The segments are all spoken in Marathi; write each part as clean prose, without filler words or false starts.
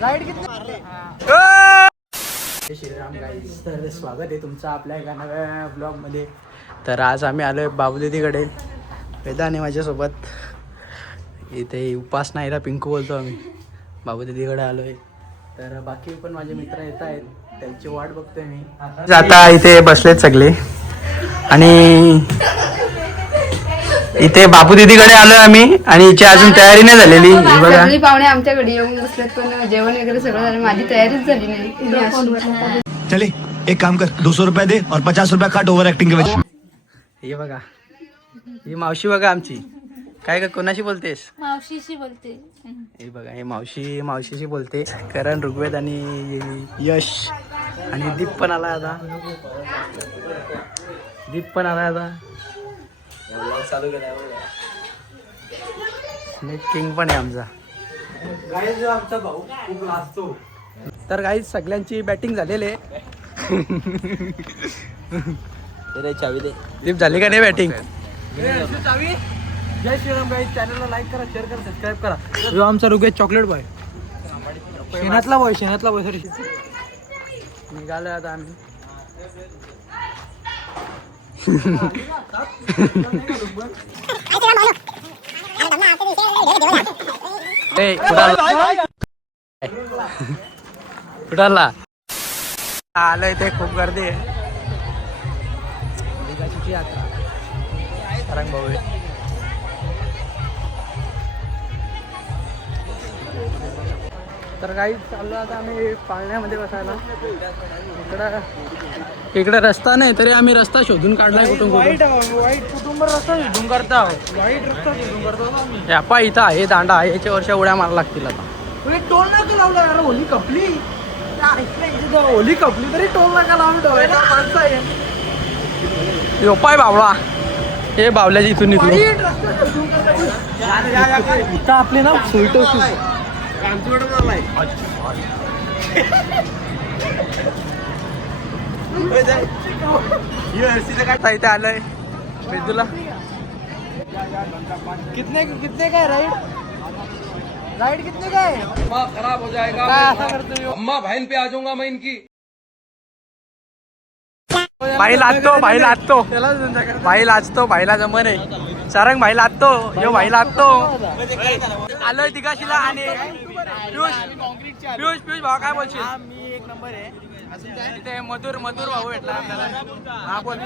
लाईट किती श्रीराम गाईस, तर स्वागत आहे तुमचं आपल्या एका नव्या ब्लॉगमध्ये. तर आज आम्ही आलो आहे बाबूदीदीकडे. वेदाने माझ्यासोबत इथे उपासना आहे, पिंकू बोलतो आम्ही. बाबूदीदीकडे आलो आहे. तर बाकी पण माझे मित्र येत आहेत, त्यांची वाट बघतोय मी. आता इथे बसलेत सगळे आणि इथे बाबूदीदीकडे आलोय आम्ही आणि हिची अजून तयारी नाही झालेली. बघा सगळी पाहुणे आमच्याकडे येऊन बसलेत, पण जेवण वगैरे सगळं झालं, माझी तयारीच झाली नाही. चले एक काम कर, 200 रुपये दे और 50 रुपये काट ओवर एक्टिंग के वजह. हे बघा, ही मावशी बघा आमची. काय का कोणाशी बोलतेस? मावशीशी बोलते. हे बघा, हे मावशीशी बोलते. करण, ऋग्वेद आणि यश आणि दीप पण आला आता. स्नेक किंग पण आहे आमचा. आमचा भाऊ खूप लाजतो. तर काही सगळ्यांची बॅटिंग झालेली आहे. चावी दे. दीप झाली का नाही बॅटिंग? चावी. जय श्रीराम गाईस, चॅनलला लाईक करा, शेअर करा, सबस्क्राईब करा. जो आमचा ऋग्वेद चॉकलेट बॉय, शेणातला बॉय सॉरी. निघालोय आता आम्ही. कुठाला आलंय ते खूप गर्दी आहे. यात्रा सारंग भाऊ आहे. तर काही चाललो आता आम्ही पाळण्यामध्ये बसायला. इकडे रस्ता नाही तरी आम्ही रस्ता शोधून काढलाय. कुठून वाईट कुटुंब रस्ता शोधून करता. वाईट रस्ता शोधून करतो. यापा इथं आहे दांडा, याच्या वर्षा उड्या मारा लागतील आता. टोल नाका लावला यार, होली कपली. होली कपली तरी टोल नाका लावून ठेवायला. पाय बावळा, हे बावल्याची इथून निघलो. इथं आपले ना सुलटो इथे आलंय तुला. कितने काय राइड कितने का है? खराब हो जाएगा. अम्मा बहन पे आ जाऊंगा मैं इनकी. भाई लाजतो भाईला जमन आहे. सारंग भाई लाजतो, यो भाई लाजतो. आलोय तिघाशीला आणि पियुष भाऊ काय बोलशील? मी एक नंबर आहे. इथे मधुर भाऊ भेटला आपल्याला. हा बोल.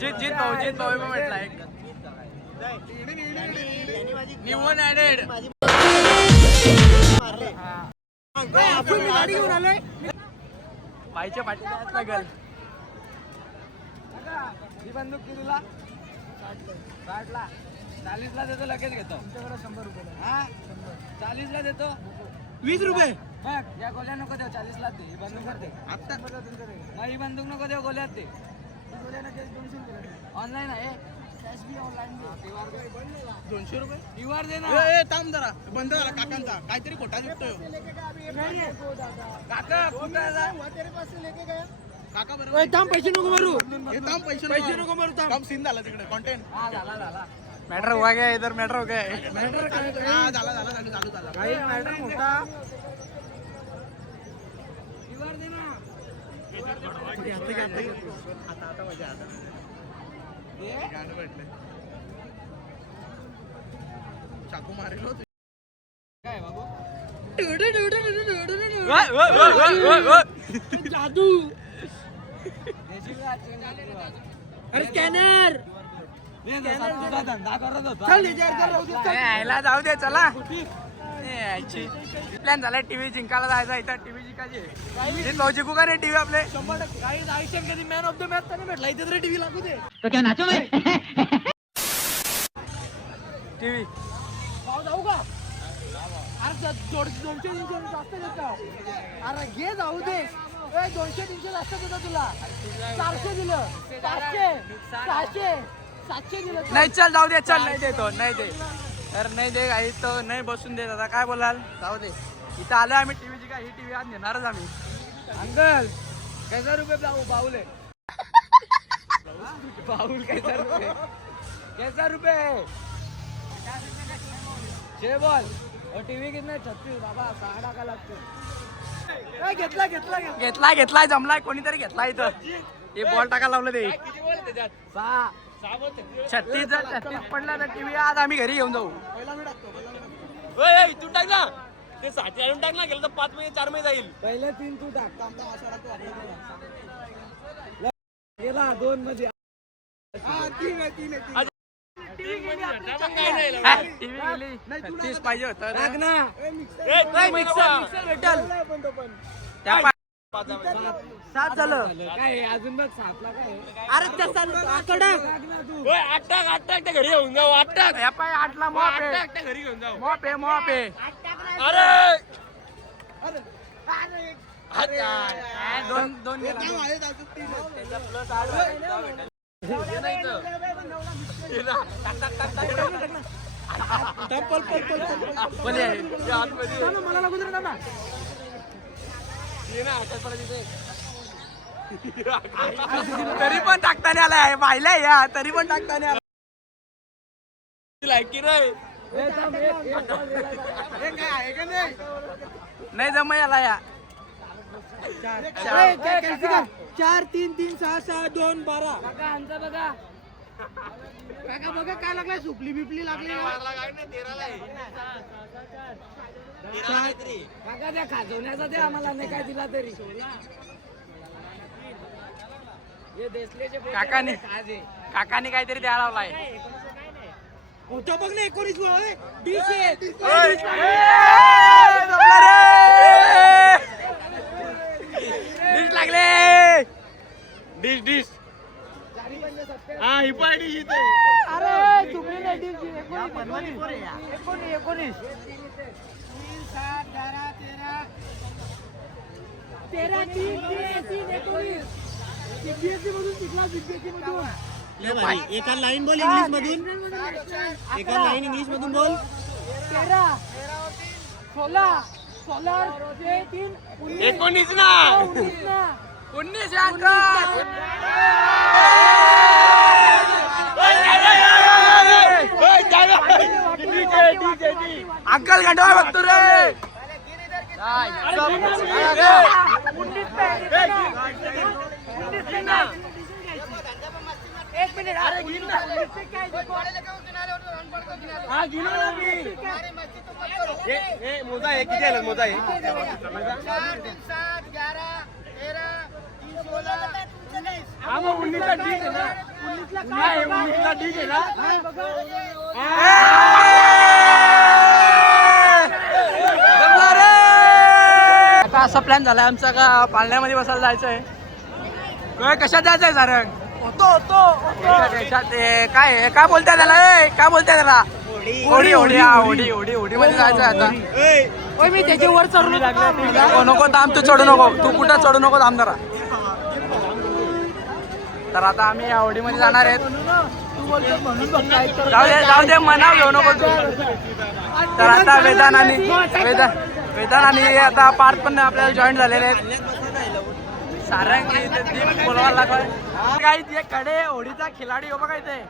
जीत भाऊ पण भेटला. एक निवून ऍडेड. बाईच्या पाठीला लागल. ही बंदूक कितीला? 60ला. 40ला देतो, लगेच घेतो. 100 रुपये. हा 40ला देतो. 20 रुपये. बघ, या गोल्या नको देऊ, 40ला दे. ही बंदूक करते आता. ही बंदूक नको देऊ, गोल्यात दे. ऑनलाईन आहे. ऑनलाईन 200 रुपये. निवार दे ना. थांब जरा, बंद झाला काकांचा. काहीतरी खोटा दिसतोय काका. काका बरोबर. थांब, पैसे नको मारू. पैसे नको मारू. थांब, सीन झाला तिकडे. कॉन्टेंट झाला. मॅटर हुआ गया इधर. मॅटर हो गया. मॅटर काय झाला. काही मॅटर मोठा. निवार दे ना. आता मजा आता गाणं भेटलं. चाकू मारेल होते काय बाबू. जादू. अरे स्कॅनर धंदा करत होता. जाऊ दे चला. प्लॅन झाला टीव्ही जिंकायला जायचा. इथं टीव्ही जिंकायची. तो जिंकू का नाही टीव्ही आपले? 100% काही आयुष्यात कधी मॅन ऑफ द मॅच तर नाही भेटला. इथे तरी टीव्ही लागू दे. टीव्ही जाऊ का? अरे 200-300 जास्त देतो. अरे घे जाऊ दे. 200-300 जास्त देतो तुला. 400 दिलं. 500 700 दिलं. नाही चल जाऊ दे. चल नाही देतो. नाही दे. तर नाही दे काही तर नाही बसून देत. आता काय बोलाल? जाऊ दे. इथं आलोय आम्ही टीव्हीची. काय ही टीव्ही आज नेणारच आम्ही. अंकल कैसा रुपये बाउल आहे? बाउल कैसा रुपये? 6 बॉल टीव्ही किती 36 बाबा 6 टाका लागतो. घेतला घेतला घेतलाय जमलाय कोणीतरी घेतलाय इथं. हे बॉल टाकायला लावलं ते 36 जर 36 पडला तर टीव्ही आज आम्ही घरी घेऊन जाऊ. पहिला मी टाकतो. इथून टाक ना ते 60 आणून टाक ना गेलं तर 5 महिने 4 महिने जाईल. पहिले 3 तू टाक. कामता असा टाकतो गेला 2 मध्ये. हा 3 आहे 3 आहे. टीव्ही गेली 36 पाहिजे होतं टाक ना. मिक्सर भेटल त्या 7 झालं. काय अजून बघ 7 ला काय अरे त्या आकडा 8 टाक त्या घरी घेऊन जाऊ. 8 टाक या पाय 8 ला मॉप आहे. त्या घरी घेऊन जाऊ. मॉप आहे अरे दोन गेला. मला लागू दे ना. तरी पण टाकताना आलाय पाहिलंय या तरी पण टाकताना आला. लायकी नाही नाही जमा याला या 4 3 3 6 6 2 12. काका बघा काय लागलाय सुपली बिपली लागली. काका त्या खाजवण्याचा ते आम्हाला नाही काय दिला तरी. काकाने काहीतरी द्यायला लावलाय. मोठा बघ ना 19 डिश लागले डिश हा ही पण डिश इथे. अरे सुपली नाही डिश 19 सीबीएसई मधून शिकला. सीबीएसई मधून एका लाईन बोल इंग्लिश मधून. एका लाईन इंग्लिश मधून बोल. 13 16 16 3 19 ना 19 अंकल घंटा बघतो रे. एक मिनिट. अरे मोजा आहे किती आलं मोजा आहे. 4 3 7 11 13 हा मग 19ला ठीक आहे ना. 19ला ठीक आहे ना. आता असा प्लॅन झालाय आमचा का पाळण्यामध्ये बसायला जायचंय. कशात जायचंय सारंग. काय बोलताय त्याला काय बोलताय त्याला. होडी मध्ये जायचंय आता. मी त्याच्यावर चढलो नको थांब तू चढू नको. तू कुठं चढू नको थांब जरा. तर आता आम्ही या होडीमध्ये जाणार आहेत. जाऊ दे मनाव घेऊ नको तू. तर आता वेदान आणि आता पार्थ पण आपल्याला जॉईन झालेले आहेत. सारंग बोलवायला लागलाय. काही ते कडे होडीचा खिलाडी हो बघा इथे.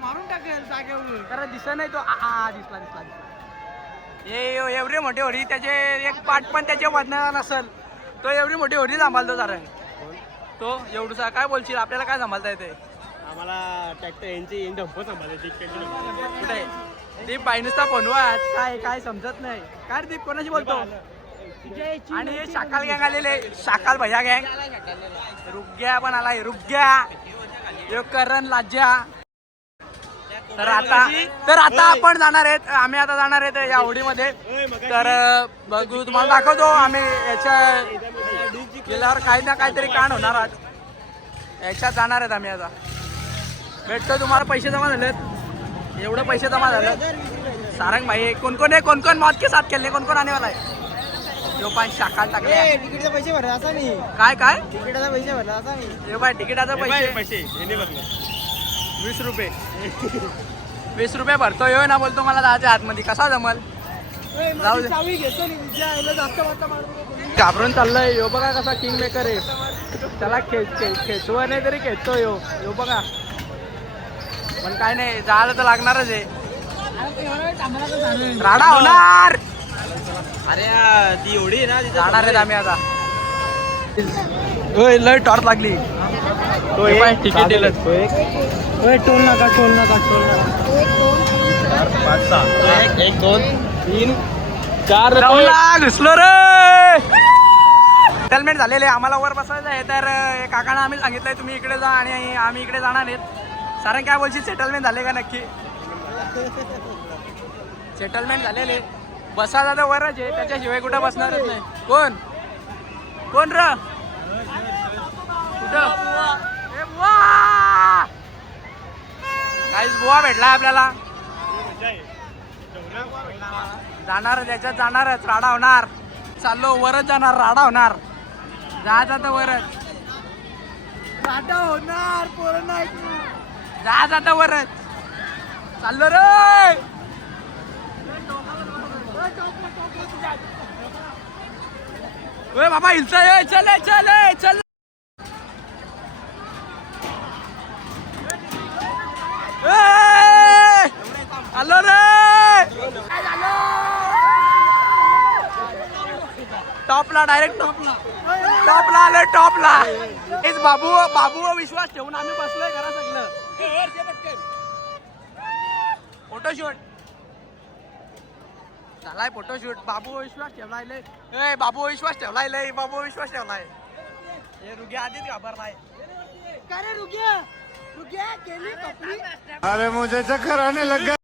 मारून टाकेल जागेवर. तर दिसत नाही तो. दिसला एवढी मोठी होडी त्याचे एक पाठ पण त्याच्या मधनं नसल. तो एवढी मोठी होडी सांभाळतो सारंग. तो एवढूसा काय बोलशील आपल्याला काय सांभाळता येते. आम्हाला ट्रॅक्टर यांची डंप सांभाळायची. कुठे दीप बाई नुसता फोनवा काय समजत नाही. काय दीप कोणाशी बोलतो. आणि हे शाकाल गँग आलेले. शाकाल भैया गँग. रुग्या पण आलाय. रुग्या करण लाज्या. तर आता आपण जाणार आहेत. आम्ही आता जाणार आहेत या होडीमध्ये. तर बघू तुम्हाला दाखवतो आम्ही याच्या गेल्यावर काही ना काहीतरी कांड होणार आज. याच्यात जाणार आहेत आम्ही आता. भेटतो तुम्हाला. पैसे जमा झालेत. एवढं पैसे जमा झालं. सारंग भाई कोण मौत के साथ खेळले कोण आने वाला आहे. यो पाय शाकाल टाकले. तिकीटचे पैसे भरला असा मी. काय तिकिटाचा पैसे भरला असा मी. यो पाय तिकिटाचा पैसे 20 रुपये 20 रुपये भरतो. यो ना बोलतो मला जायचं आतमध्ये. कसा जमल. जाऊ दे. घाबरून चाललंय. यो बघा कसा किंग मेकर आहे. त्याला खेचवा नाही तरी खेचतो. यो बघा पण काय नाही, जायला तर लागणारच आहे. राडा होणार. अरे ती एवढी ना जाणार आहेत आम्ही आता. लय टॉर्च लागली. तिकीट दिलं. टोल नका टोल नका टोल नका. 1 2 3 4 घुसलो रे. सेटलमेंट झालेले, आम्हाला वर बसायचं आहे. तर काकांना आम्ही सांगितलंय तुम्ही इकडे जा आणि आम्ही इकडे जाणार आहेत. सारंग काय बोलशील, सेटलमेंट झाले का नक्की? सेटलमेंट झालेले. बसायला तर वरच आहे, त्याच्याशिवाय कुठं बसणारच नाही. कोण कोण र कुठं? ए बुवा, काहीच बुवा भेटला आपल्याला. जाणार त्याच्यात, जाणारच. राडा होणार. चाललो वरच जाणार, राडा होणार. जायचं तर वरच, राडा होणार पोरं नाही. जायचं तर वरच. चाललो रे. बाबा हिलतोय. चल चल चल. आलो रे. टॉपला, डायरेक्ट टॉपला. टॉपला आलो, टॉपला. हेच बाबू बाबू विश्वास ठेवून आम्ही बसलोय घरा सगळं. फोटोशूट झालाय, फोटोशूट. बाबू विश्वास ठेवलाय. बाबू विश्वास ठेवलाय. बाबू विश्वास ठेवलाय. हे रुग्या आधीच घाबरलाय. काय रे रुग्या रुग्या गेली पपली. अरे मुझे चक्कर आने लगा.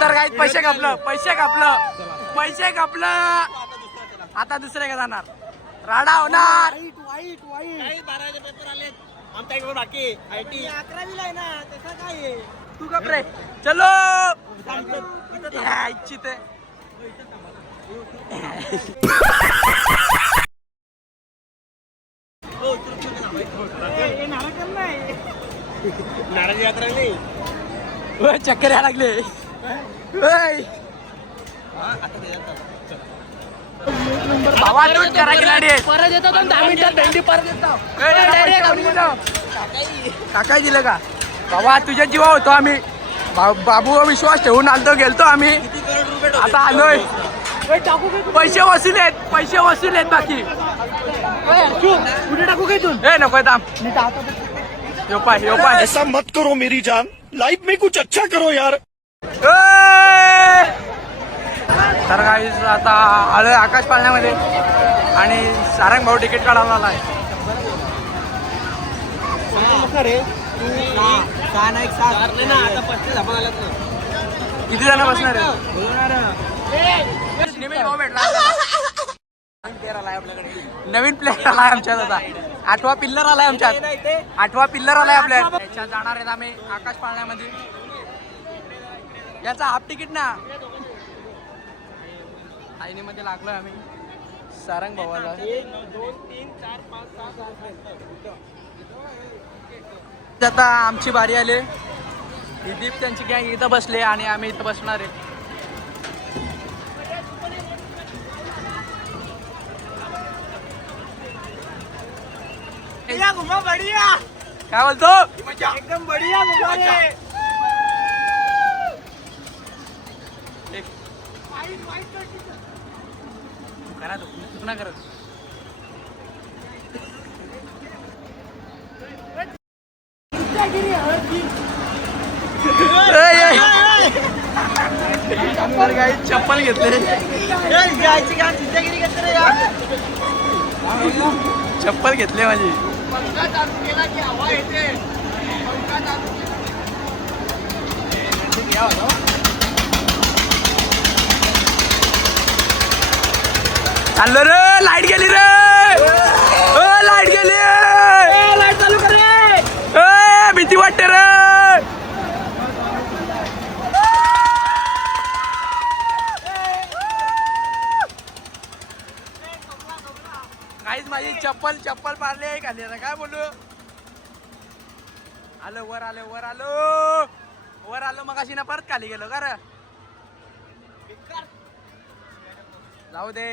तर काय, पैसे कापलं, पैसे कापलं, पैसे कापलं. आता दुसरे का जाणार. राडा होणार. वाईट वाईट वाईट. 12चे पेपर आले आमच्या इकडे बाकी IT 11वीला आहे ना, त्याचा काय आहे. तू कपरे. चलो. इच्छित आहे. नाराजी यात्रा नाही. चक्कर यायला लागले. भावा तूच करा खिलाडी. परत येतो 10 मिनिटात भेंडी परत येतो. काय दिलं का बाबा? तुझ्या जीवा होतो आम्ही. बाबू विश्वास ठेवून आलतो, गेलतो आम्ही. आता आलोय. पैसे वसूल आहेत, पैसे वसूल आहेत. बाकी कुठे टाकू काय तू? ए नको थांब. यो पाय, यो पाय. ऐसा मत करो मेरी जान, लाइफ में कुछ अच्छा करो यार. तर काही आता आलोय आकाश पाळण्यामध्ये आणि सारंग भाऊ तिकीट काढायला आलाय. किती जण बसणार आहे? निमेश भाऊ भेटला. नवीन प्लेअर आलाय आमच्यात. आता 8वा पिल्लर आलाय आमच्यात. 8वा पिल्लर आलाय आपल्या. याच्यात जाणार आहेत आम्ही आकाश पाळण्यामध्ये. याचा हाफ तिकीट ना. आईनीमध्ये लागलोय आम्ही सारंग भावाला. 1 2 3 4 5 6 7 आता आमची बारी आली. दीप त्यांची गँग इथं बसले आणि आम्ही इथं बसणार आहे. काय बोलतो? एकदम बढिया घुमा रे. करा तो, चुक ना करत. चप्पल घेतले. चप्पल घेतले माझी. चाललो रे. लाईट गेली रे. चप्पल पारले खाली आता काय बोलू. आलो वर आलो वर आलो वर आलो मग अशी ना परत खाली गेलो का रे. जाऊ दे.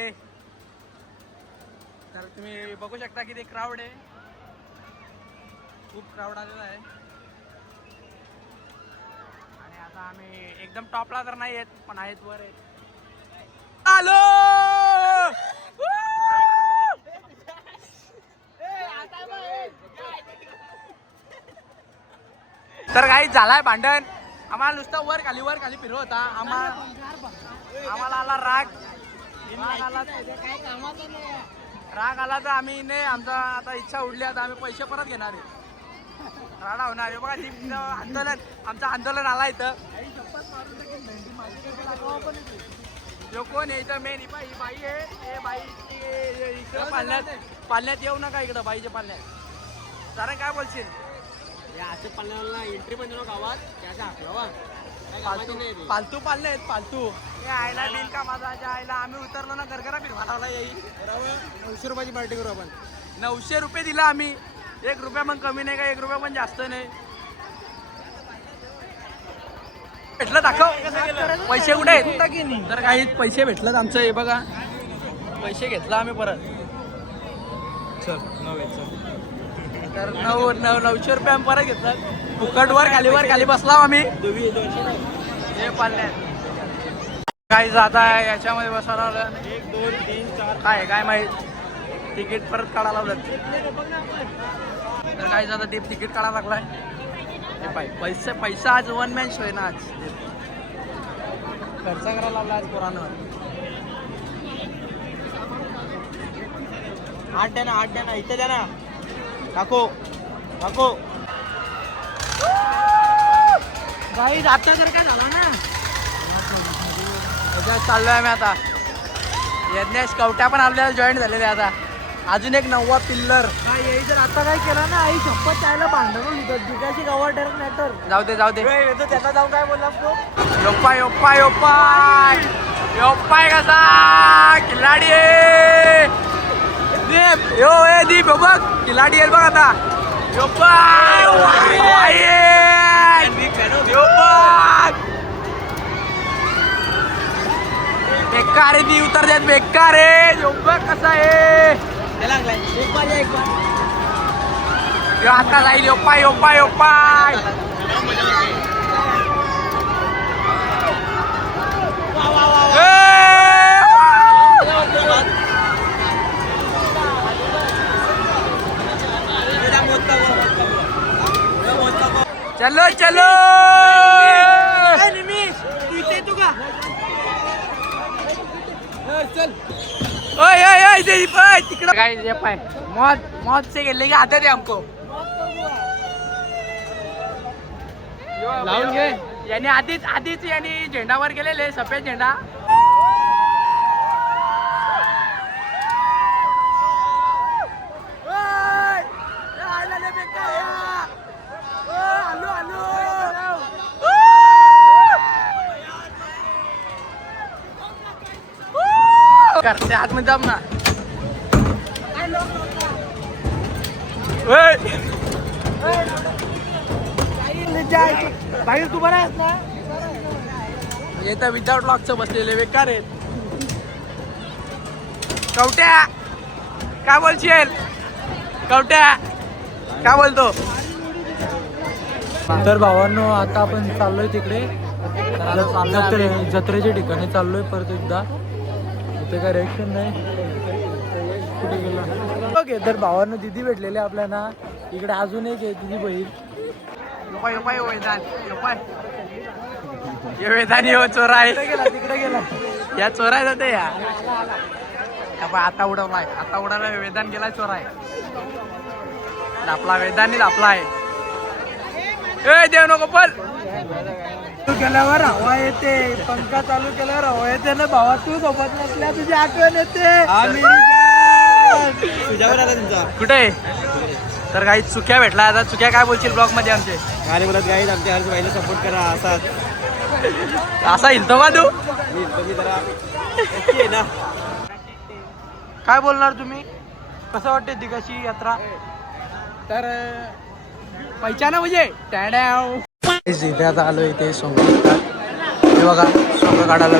तर तुम्ही बघू शकता किती क्राऊड आहे. खूप क्राऊड आलेला आहे. आणि आता आम्ही एकदम टॉपला तर नाही येत पण आहेत वर आहेत. आलो तर काही झालाय भांडण. आम्हाला नुसतं वर खाली फिरव होता. आम्हाला आला राग आला तर आम्ही नाही. आमचा आता इच्छा उडली. आता आम्ही पैसे परत घेणार आहे. राडा होणार आहे बघा. आंदोलन आमचं आंदोलन आला इथं. जो कोण आहे इथं मेन ही बाई आहे. हे बाई इकडं पालण्यात येऊ नका. इकडं बाईच्या पालण्यात. कारण काय बोलशील. असं पालण्याला एंट्री पण देऊ गावात त्याच्या फालतू पालणे आहेत फालतू. हे आयला बिल का माझा आयला. आम्ही उतरलो ना गरगरा फिरवायला येईल. 900 रुपयाची पार्टी करू आपण. 900 रुपये दिला आम्ही. 1 रुपया पण कमी नाही का 1 रुपया पण जास्त नाही. भेटलं दाखव पैसे कुठे आहेत. तर काही पैसे भेटलं आमचं. हे बघा पैसे घेतला आम्ही परत. तर 900 रुपये आम्ही परत घेतलं. फुकटवर खाली बसला आम्ही. हे पालण्यात काही जात आहे. याच्यामध्ये बसायला लावलं. 1 2 3 4 काय माहित. तिकीट परत काढायला लावलं. तर काही जाता तिकीट काढायला लागलाय. पैसा आज 1 मॅन शो आहे ना. आज खर्च करायला लावला आज पोरांवर. 8 द्या ना इथं द्या ना. काको गाई आता जर काय झाला ना. त्याच्यात चाललोय आम्ही आता. यज्ञेश कवट्या पण आपल्याला जॉईन झालेले आता. अजून एक 9वा पिल्लर. काय येई जर आता काय केलं ना आई शपथ त्याला भांडण होतं. दिगाशी गावात डायरेक्ट मॅटर. जाऊ दे त्याचा जाऊन काय बोलला तो. योप्पाय कसा खिलाडी आहे. दीप बघ खिलाडी आहे बघ आता. बेकार आहे ती. उतर देत बेकार आहे. बघ कसा आहे. आता जाईल. योपाय चलो तिकडं काय पाय मौत से गेले की आता दे हमको. लावून घे. याने आधीच याने झेंडावर गेलेले सफेद झेंडा. करते आतमध्ये दाब ना. बाहेर तू बरा आहेस ना. येतं विदाउट लॉकचं बसलेले बेकार आहेत. कवट्या काय बोलशील. कवट्या काय बोलतो. तर भावांनो आता आपण चाललोय तिकडे. जत्रेच्या ठिकाणी चाललोय परत एकदा. इथे काय रिएक्शन नाही. कुठे गेला ओके. तर भावांनो दिदी भेटलेले आपल्याला. इकडे अजून एक आहे दिदी बहीण. वेदानी हो चोरा आहे. तिकडे गेला या चोरा जाते या. आता उडवला वेदान गेला चोरा आहे. आपला वेदानी आपला आहे. देव नको पण केल्यावर हवा येते. पंखा चालू केल्यावर हवा येते ना भावा. तू सोबत नसल्या तुझी आठवण येते. तुझ्यावर आला तुमचा कुठे. तर काही चुक्या भेटला. आता चुक्या काय बोलशील ब्लॉग मध्ये आमचे. गाडी बोलत गाईत आमच्या हर्ष भाईला सपोर्ट करा. असा हिलतो का तू. मी जरा ना. काय बोलणार तुम्ही. कसं वाटते दिघाची यात्रा? तर पैचाना म्हणजे टॅड्याव इथे आता आलो इथे सोंग हे बघा सोंग काढायला